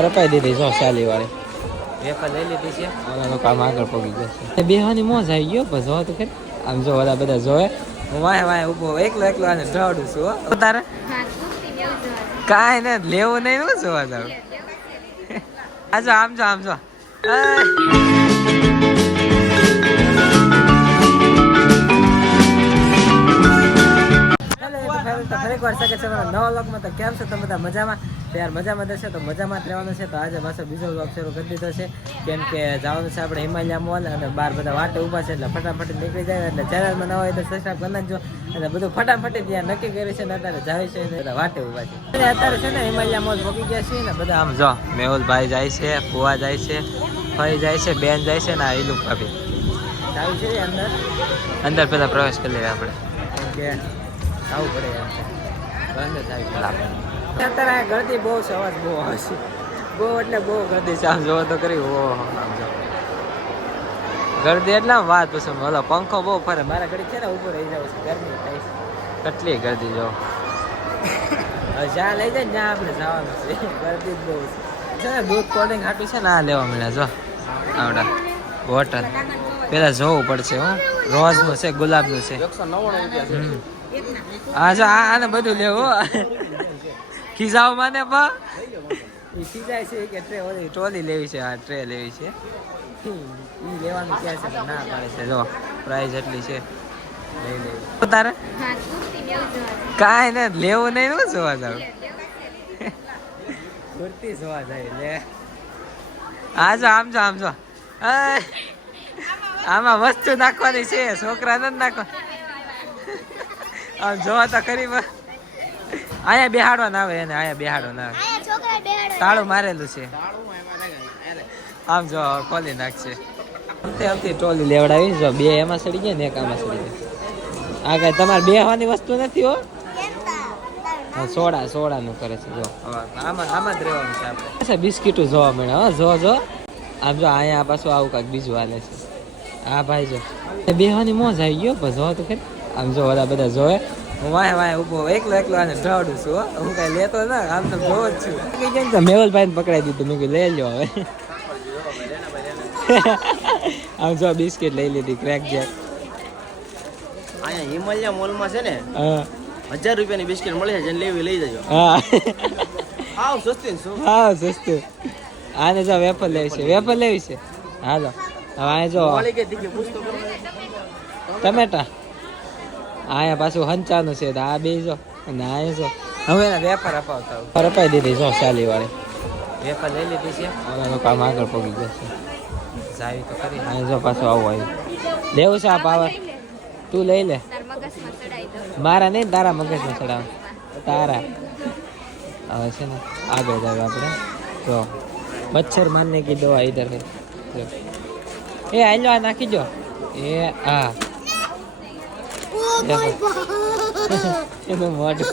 રપાઈ દીધી જો સાલી વાળી વેફર લઈ લીધી છે ઓલાનું કામ આગળ પગી જશે બેવાની મોજ આવી ગયો બસ જો તો ખરી આમ જો ઓલા બધા જોવે હું વાય ઊભો એકલો આને ડ્રાવડું છું તારે કાંઈ ને લેવું નહીં હું જોવા જાવ આમ જો ફરી વાર શકે છે નવા વ્લોગમાં તો કેમ છે તમે બધા મજામાં યાર મજામાં રહેશે તો મજામાં જ રહેવાનું છે તો આજે પાછો બીજો વ્લોગ શરૂ કરી દીધો છે કેમ કે જવાનું છે આપણે હિમાલય મોલ અને બહાર બધા વાટે ઊભા છે એટલે ફટાફટ નીકળી જાય એટલે ચેનલમાં નવા હોય તો સબસ્ક્રાઈબ કરી નાખજો એટલે બધું ફટાફટ ત્યાં નક્કી કર્યું છે ને અત્યારે જાય છે બધા વાટે ઊભા છે અત્યારે છે ને હિમાલય મોલ પહોંચી ગયા છે ને બધા આમ જો મેહુલભાઈ જાય છે ફુવા જાય છે ફઈ જાય છે બેન જાય છે ને ઈલુક ભાભી જાય છે અંદર પેલા પ્રવેશ કરી લઈએ આપણે કેમ કે આવું પડે બંધ થાય પેલા અત્યારે ગળદી બહુ છે અવાજ બહુ આવે છે બહુ એટલે બહુ ગળદી છે આમ જોવો તો કરી ગળદી એટલે આમ વાત પૂછો ઓલો પંખો બહુ ફરે મારા ઘડી છે ને ઉપર રહી જાવ છે ગરમી થાય છે કેટલી ગળદી જો જ્યાં લઈ જાય ત્યાં આપણે જવાનું છે ગળદી બહુ છે ને દૂધ કોલ્ડ હાટું છે ને આ લેવા મળ્યા જો આવડા વોટર પેલા જોવું પડશે હું રોજનું છે ગુલાબનું છે 199 હા જો આને બધું લેવું ખીજાવ માને પા એ ખીજાય છે કે ટ્રોલી લેવી છે આ ટ્રે લેવી છે એ લેવાનું ક્યાં છે ના પાડે છે જો પ્રાઇસ એટલી છે લઈ લેવી તારે કાંઈ ને લેવું નહીં હું જોવા જાવ કુર્તી જોવા જાય લે આમ જો આમાં વસ્તુ નાખવાની છે છોકરા નથી નાખવા આમ જોવા તો ખરી અહીંયા બેહાડવા ના આવે એને અહીંયા બેહાડવા ના આવે તાળું મારેલું છે આમ જો ખોલી નાખશે અમથી ટ્રોલી લેવડાવી જો બે એમાં સડી જાય ને એક આમાં સડી જાય આ કઈ તમારે બેહવાની વસ્તુ નથી હો સોડાનું કરે છે જો આમાં જ રહેવાનું છે આપણે બિસ્કીટું જોવા મળે હો જો આમ જો અહીંયા પાછું આવું કાંઈક બીજું હાલે છે હા ભાઈ જો બેહવાની મોજ આવી ગયો બસ જો તો ખરી આમ જો ઓલા બધા જોવે હું વાય ઊભો એકલો આને ડ્રાવડું છું હું કઈ લેતો ના આમ તો જોવો જ છું કેમ કે મેહુલભાઈને પકડાઈ દીધું મેં લઈ લ્યો હવે આમ જો બિસ્કિટ લઈ લીધી ક્રેક જેક અહીંયા હિમાલય મોલમાં છે ને 1000 રૂપિયાની બિસ્કિટ મળે છે જેને લેવી લઈ જજો હા સસ્તું આને જો વેફર લેવી છે હાલો હવે અહીંયા જો ટમેટા અહીંયા પાછું હંચાનું છે આ બે જો અને અહીંયા જો હવે એના વેફર અપાઈ દીધી જો સાલી વાળી વેફર લઈ લીધી છે ઓલાનું કામ આગળ પગી જશે જાવી તો કરી અહીંયા જો પાછું આવું આવ્યું લેવું છે આ પાવર તું લઈ લે મારા નહીં તારા મગજમાં ચડાવ તારા હવે છે ને આગળ જાવ આપણે જો મચ્છર મારને કી દવા ઇધર હે એ આલ્યો આ નાખી જો એ હા એનું મોઢું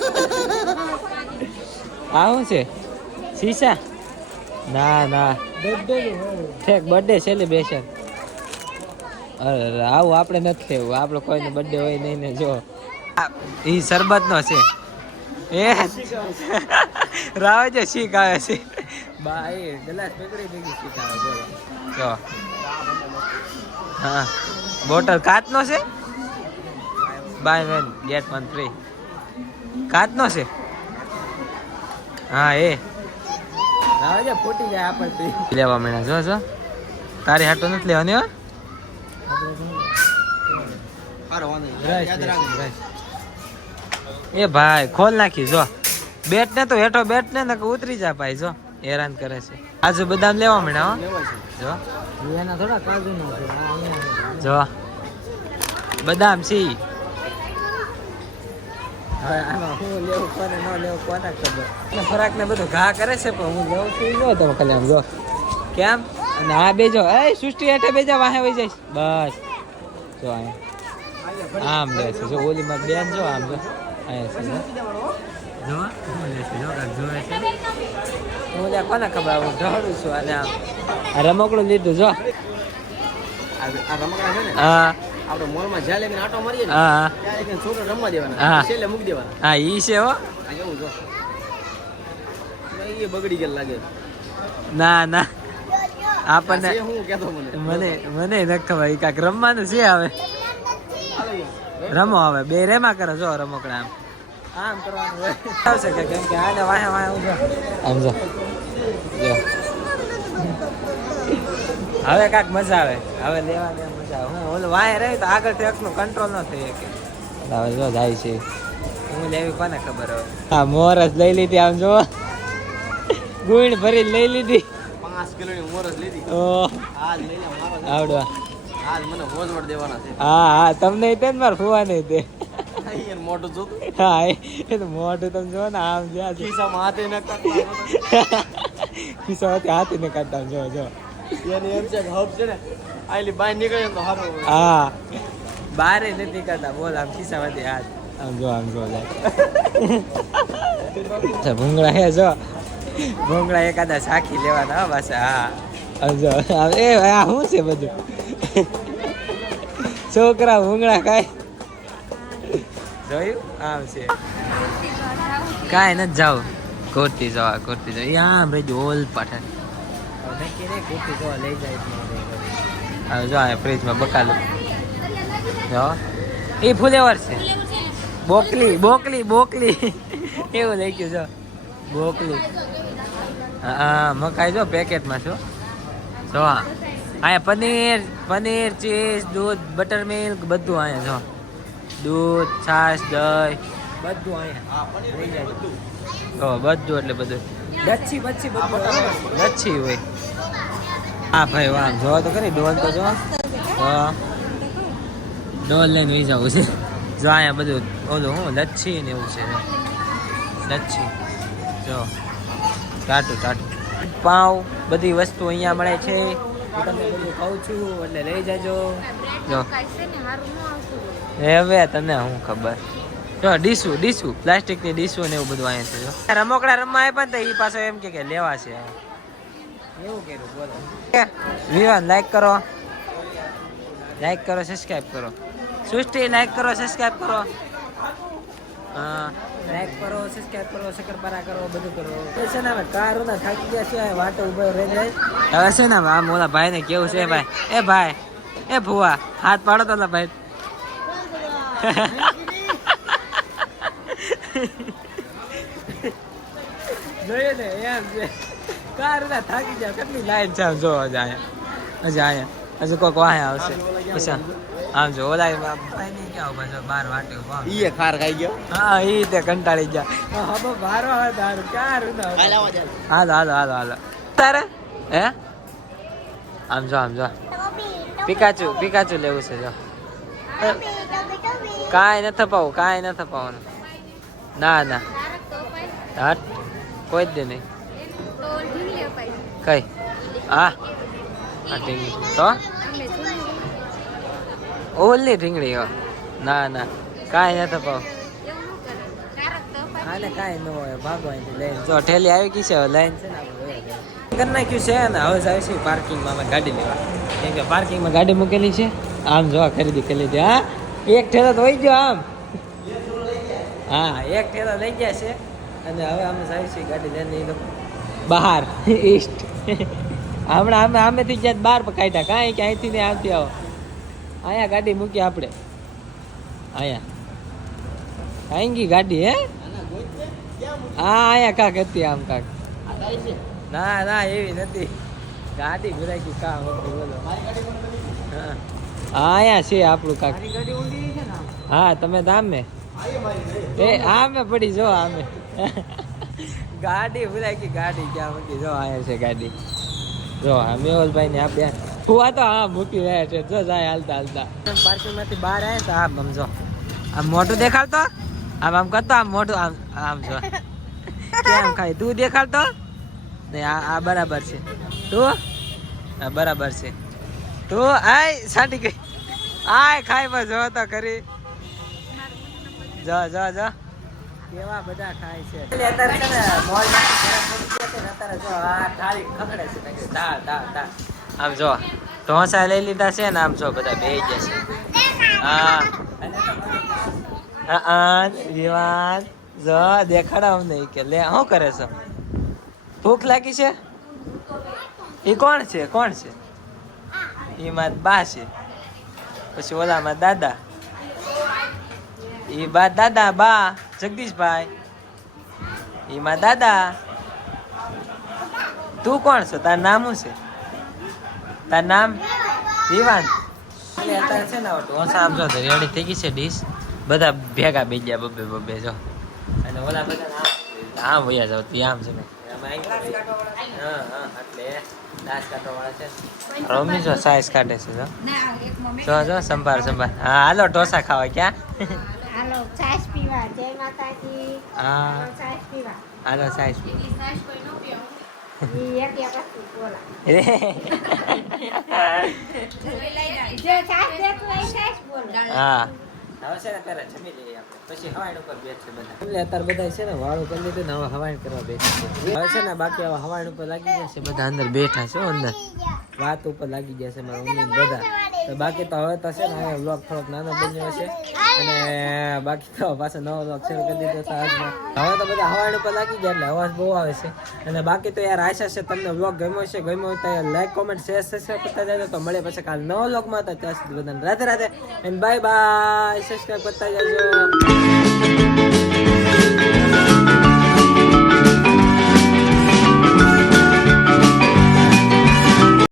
આવું છે શીશા ના ઠેક બર્થડે સેલિબ્રેશન અરે આવું આપણે નથી લેવું આપણે કોઈને બર્થડે હોય નહીં ને જો એ શરબતનો છે એ રાવજે શીખ આવે છે બા એ ગ્લાસ પકડી ભેગી શીખ આવે બોલો જો હા બોટલ કાચનો છે બાય વેન ગેટ 1 ફ્રી કાચનો છે હા એ રાવજે ફૂટી જાય આપણે લેવા મળ્યા જો તારી હાટો નથી લેવાની હો એ ભાઈ ખોલ નાખી જો બેટ ને તો હેઠો બેટ ને ઉતરી જા ભાઈ જો હેરાન કરે છે આજુ બદામ લેવા મળ્યા જો એના થોડા કાજુ જો બદામ સી હવે આમાં હું લેવું કોને ન લેવું કોને ખબર ફરાક ને બધું ઘા કરે છે પણ હું લેવું છું જો તમે ખાલી આમ જો કેમ અને આ બેજો એ સૃષ્ટિ હેઠે બેજા વાહે વઈ જઈશ બસ જો અહીંયા આમ લે છે જો ઓલી માં બેન જો આમ જો અહીંયા છે જો લે છે જો કાક જોવે છે હું લે કોને ખબર હું ઢળું છું અને આમ આ રમકડું લીધું જો આ રમકડા છે ને હા આપણે મોલમાં જ્યાં લઈને આટો મારીએ ને હા ત્યાં લઈને છોકરા રમવા દેવાના છેલ્લે મૂકી દેવાના હા ઈ છે હો આ કેવું જો એ બગડી ગયેલ લાગે ના ના આપણને હું કહેતો મને ન ખબર ઈ કાંઈક રમવાનું છે હવે રમો હવે બે રેમા કરો જો રમકડા આમ કરવાનું હોય આવશે કે કેમ કે આને વાહે વાહે આમ જો હવે કાંઈક મજા આવે હવે લેવાની મજા આવે હું ઓલું વાહે રહી તો આગળથી અક્ષનું કંટ્રોલ ન થઈ શકે હવે જો જાય છે હું લેવી કોને ખબર હવે હા મોરસ લઈ લીધી આમ જો ગુણ ભરી લઈ લીધી 5 કિલોની મોરસ લીધી ઓ હાલ લઈ લે મારો આવડવા હાલ મને મોજવડ દેવાના છે હા તમને તે જ મારે ફુવા નહીં તે અહીંયા મોટું જોતું હા એ તો મોઢું તમે જો ને આમ જ્યાં ખિસ્સામાં હાથે ન કાઢતા ખિસ્સામાંથી હાથી ને કાઢતા જો જો એની એમ છે કે હબ છે ને આઈલી બહાર નીકળે તો હારો હા બારે નથી કરતા બોલ આમ ખિસ્સામાંથી હાથ આમ જો જાય ભૂંગળા હે જો ભૂંગળા એકાદા સાખી લેવાના હા પાછા હા આમ જો એ આ શું છે બધું છોકરા ભૂંગળા કાંઈ જોયું આમ છે કાંઈ નથી જાવ કુર્તી જવા આમ રહી ઓલ પાઠણ કુર્તી જોવા લઈ જાય હવે જો આ ફ્રીજમાં બકાલું જો એ ફુલેવર છે બોકલી એવું લઈ ગયું જો બોકલી હા મકાઈ જો પેકેટમાં છો જો અહીંયા પનીર ચીઝ દૂધ બટર મિલ્ક બધું અહીંયા જો દૂધ છાશ દહીં બધું અહીંયા લઈ જાય બધું એટલે બધું લચ્છી બધું લચ્છી હોય હા ભાઈ વાહ જો તો કરી ડોલ તો જો ડોલ લઈને વહી જવું છે જો અહીંયા બધું ઓલું હું લચ્છી ને એવું છે લચ્છી જો ટાટું પાઉં બધી વસ્તુ અહીંયા મળે છે હું તમને બધું ખાઉં છું એટલે લઈ જાજો જો હવે તને હું ખબર જો ડીશું પ્લાસ્ટિકની ડીશું ને એવું બધું અહીંયા છે જો રમકડા રમવા આપ્યા ને તો એ પાછો એમ કે લેવા છે એવું કર્યું બોલો વિવાન લાઈક કરો સબસ્ક્રાઈબ કરો સૃષ્ટિ લાઈક કરો સબસ્ક્રાઈબ કરો હા લાઈક કરો સબસ્ક્રાઈબ કરો શક્કરપારા કરો બધું કરો છે ને હવે કારોના થાકી ગયા છે વાટે ઉભો રહી જાય હવે છે ને આમ ઓલા ભાઈને કેવું છે ભાઈ એ ભુવા હાથ પાડો તો ભાઈ જોયું ને એમ છે કારોના થાકી ગયા કેટલી લાઈન છે આમ જોવા જાય હજી કોઈક વાહે આવશે પછી આમ જો ઓલા ભાઈ નહીં ગયા પાછો 12 વાટે ઈ ખાર ખાઈ ગયો હા ઈ તે કંટાળી ગયા હવે 12 વાગે દારૂ ક્યાં હાલો તારે હે આમ જો પિકાચુ લેવું છે જો કાંઈ નથી પાવું ના હટ કોઈ જ દે નહીં કઈ હા ઢીંગલી તો ઓલી ઢીંગળી ના કાંઈ નથી પાવું હાલે કાંઈ ન હોય ભાગો અહીંથી લઈને જો ઠેલી આવી ગઈ છે લાઈન છે ને કરી નાખ્યું છે ને હવે જાય છે પાર્કિંગમાં અમે ગાડી લેવા કેમ કે પાર્કિંગમાં ગાડી મૂકેલી છે આમ જો ખરીદી કરી લીધી હા એક ઠેલો તો વહી ગયો આમ હા એક ઠેલો લઈ ગયા છે અને હવે અમે જાય છે ગાડી લઈને બહાર ઈસ્ટ હમણાં આમેથી જ્યાં બહાર કાઢ્યા કાંઈ કે અહીંથી ને આવતી આવો અહીંયા ગાડી મૂકી આપણે અહીંયા આંગી ગાડી હે હા અહીંયા કાંક હતી આમ કાંક ના એવી નથી ગાડી ભરાઈ ગઈ કામ બોલો હા અહીંયા છે આપણું કાંક હા તમે તો આમે આમે પડી જો આમે ગાડી ભરાઈ ગઈ ગાડી ક્યાં મૂકી જો અહીંયા છે ગાડી જો મેહુલભાઈ ને આપણે ફુવા તો હા મૂકી રહ્યા છે જો જાય હાલતા પાર્કિંગ માંથી બહાર આવ્યા તો આમ સમજો આમ મોટું દેખાડતો આમ કરતો આમ મોટું આમ જો કેમ ખાય તું દેખાડતો નહીં આ બરાબર છે તું બરાબર છે તું આય સાટી ગઈ આય ખાય બસ જો તો ખરી જો કેવા બધા ખાય છે અત્યારે છે ને મોલ અત્યારે જો આ થાળી ખખડે છે તા આમ જો ઢોસા લઈ લીધા છે ને આમ જો બધા બે ગયા છે હા વિવાન જો દેખાડાવ નહીં કે લે શું કરે છે ભૂખ લાગી છે એ કોણ છે એમાં બા છે, પછી ઓલામાં દાદા, એ બા દાદા બા જગદીશભાઈ, એમાં દાદા. તું કોણ છે? તાર નામ શું છે? તાર નામ વિવાન. એટલે અત્યારે છે ને ઢોસા આમ જો રેડી થઈ ગઈ છે ડીશ, બધા ભેગા બે ગયા બબે જો, અને ઓલા બધા આમ વયા જાવ તી આમ છે ને એટલે દાસ કાઢવા વાળા છે રમી જો સાઈઝ કાઢે છે જો સંભાર હા હાલો ઢોસા ખાવા ક્યાં હાલો છાશ પીવા. જય માતાજી. હા છાશ પીવા. હાલો સાઈઝ ઈ એક વસ્તુ બોલા. જે છાશ દેખો એ છાશ બોલો. હા હવે છે ને ત્યારે જમી લઈએ આપણે, પછી હવાઈન ઉપર બેસશે બધા. એટલે અત્યારે બધા છે ને વાળું કરી લીધું ને હવે હવાઈન કરવા બેસશે. હવે છે ને બાકી હવે હવાઈન ઉપર લાગી જશે બધા, અંદર બેઠા છે અંદર વાત ઉપર લાગી જશે મારા મમ્મી બધા. તો બાકી તો હવે તો છે ને હવે વ્લોગ થોડોક નાનો બન્યો છે, અને બાકી તો પાછો નવો વ્લોગ શરૂ કરી દીધો છે આજમાં. હવે તો બધા હવાઈન ઉપર લાગી ગયા એટલે અવાજ બહુ આવે છે. અને બાકી તો યાર આશા છે તમને વ્લોગ ગમ્યો છે, ગમ્યો હોય તો લાઈક કોમેન્ટ શેર સબસ્ક્રાઈબ કરતા જાય. તો મળે પછી કાલ નવો વ્લોગમાં. હતા ત્યાં સુધી બધાને Radhe Radhe and bye bye. Subscribe કરતા જાજો.